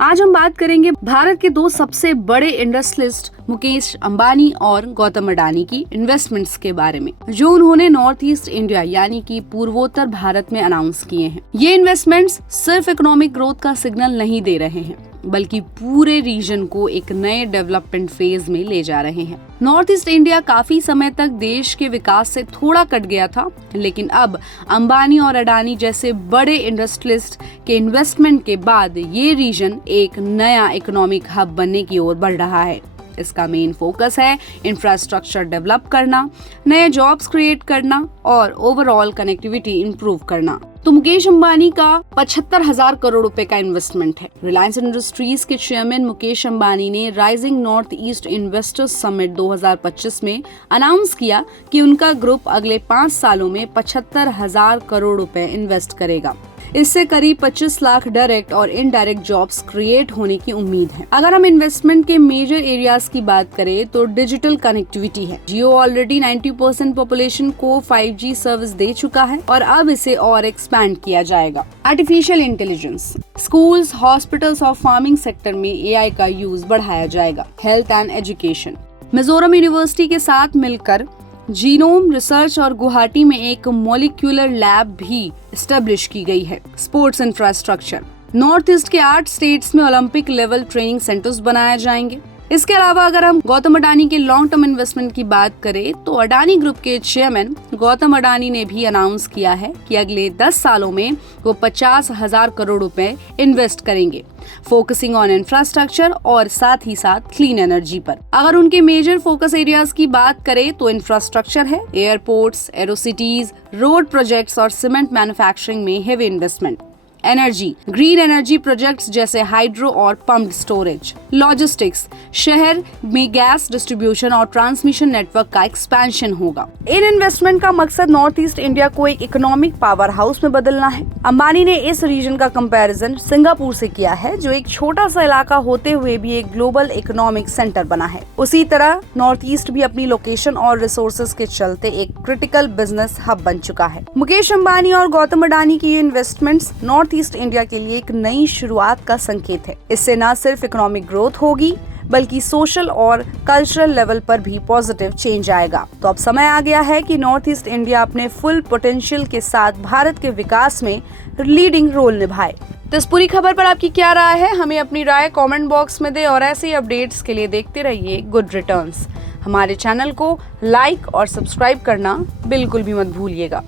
आज हम बात करेंगे भारत के दो सबसे बड़े इंडस्ट्रियलिस्ट मुकेश अंबानी और गौतम अडानी की इन्वेस्टमेंट्स के बारे में, जो उन्होंने नॉर्थ ईस्ट इंडिया यानी कि पूर्वोत्तर भारत में अनाउंस किए हैं। ये इन्वेस्टमेंट्स सिर्फ इकोनॉमिक ग्रोथ का सिग्नल नहीं दे रहे हैं, बल्कि पूरे रीजन को एक नए डेवलपमेंट फेज में ले जा रहे हैं। नॉर्थ ईस्ट इंडिया काफी समय तक देश के विकास से थोड़ा कट गया था, लेकिन अब अंबानी और अडानी जैसे बड़े इंडस्ट्रियलिस्ट के इन्वेस्टमेंट के बाद ये रीजन एक नया इकोनॉमिक हब बनने की ओर बढ़ रहा है। इसका मेन फोकस है इंफ्रास्ट्रक्चर डेवलप करना, नए जॉब्स क्रिएट करना और ओवरऑल कनेक्टिविटी इंप्रूव करना। तो मुकेश अंबानी का 75,000 करोड़ रुपए का इन्वेस्टमेंट है। रिलायंस इंडस्ट्रीज के चेयरमैन मुकेश अंबानी ने rising north east investors summit 2025 में अनाउंस किया कि उनका ग्रुप अगले 5 सालों में 75,000 करोड़ रुपए इन्वेस्ट करेगा। इससे करीब 25 लाख डायरेक्ट और इनडायरेक्ट जॉब्स क्रिएट होने की उम्मीद है। अगर हम इन्वेस्टमेंट के मेजर एरियाज की बात करें तो डिजिटल कनेक्टिविटी है। जियो ऑलरेडी 90% पॉपुलेशन को 5G सर्विस दे चुका है और अब इसे और एक्सपैंड किया जाएगा। आर्टिफिशियल इंटेलिजेंस, स्कूल्स, हॉस्पिटल्स और फार्मिंग सेक्टर में AI का यूज बढ़ाया जाएगा। Health and education, Mizoram university के साथ मिलकर जीनोम रिसर्च और गुवाहाटी में एक मॉलिक्यूलर लैब भी एस्टेब्लिश की गई है। स्पोर्ट्स इंफ्रास्ट्रक्चर, नॉर्थ ईस्ट के 8 स्टेट्स में ओलंपिक लेवल ट्रेनिंग सेंटर्स बनाए जाएंगे। इसके अलावा अगर हम गौतम अडानी के लॉन्ग टर्म इन्वेस्टमेंट की बात करें तो अडानी ग्रुप के चेयरमैन गौतम अडानी ने भी अनाउंस किया है कि अगले 10 सालों में वो 50,000 करोड़ रुपए इन्वेस्ट करेंगे, फोकसिंग ऑन इंफ्रास्ट्रक्चर और साथ ही साथ क्लीन एनर्जी पर। अगर उनके मेजर फोकस एरियाज की बात करें तो इंफ्रास्ट्रक्चर है, एयरपोर्ट्स, एरोसिटीज, रोड प्रोजेक्ट्स और सीमेंट मैन्युफैक्चरिंग में heavy investment. Energy, green energy projects जैसे हाइड्रो और पंप्ड स्टोरेज। लॉजिस्टिक्स, शहर में गैस डिस्ट्रीब्यूशन और ट्रांसमिशन नेटवर्क का एक्सपेंशन होगा। इन इन्वेस्टमेंट का मकसद नॉर्थ ईस्ट इंडिया को एक इकोनॉमिक पावर हाउस में बदलना है। अंबानी ने इस रीजन का कंपैरिजन सिंगापुर से किया है, जो एक छोटा सा इलाका होते हुए भी एक ग्लोबल इकोनॉमिक सेंटर बना है। उसी तरह नॉर्थ ईस्ट भी अपनी लोकेशन और रिसोर्सेज के चलते एक क्रिटिकल बिजनेस हब बन चुका है। मुकेश अंबानी और गौतम अडानी की इन्वेस्टमेंट्स नॉर्थ ईस्ट इंडिया के लिए एक नई शुरुआत का संकेत है। इससे न सिर्फ इकोनॉमिक ग्रोथ होगी, बल्कि सोशल और कल्चरल लेवल पर भी पॉजिटिव चेंज आएगा। तो अब समय आ गया है कि नॉर्थ ईस्ट इंडिया अपने फुल पोटेंशियल के साथ भारत के विकास में लीडिंग रोल निभाए। तो इस पूरी खबर पर आपकी क्या राय है, हमें अपनी राय कमेंट बॉक्स में दे और ऐसे ही अपडेट्स के लिए देखते रहिए गुड रिटर्न्स। हमारे चैनल को लाइक और सब्सक्राइब करना बिल्कुल भी मत भूलिएगा।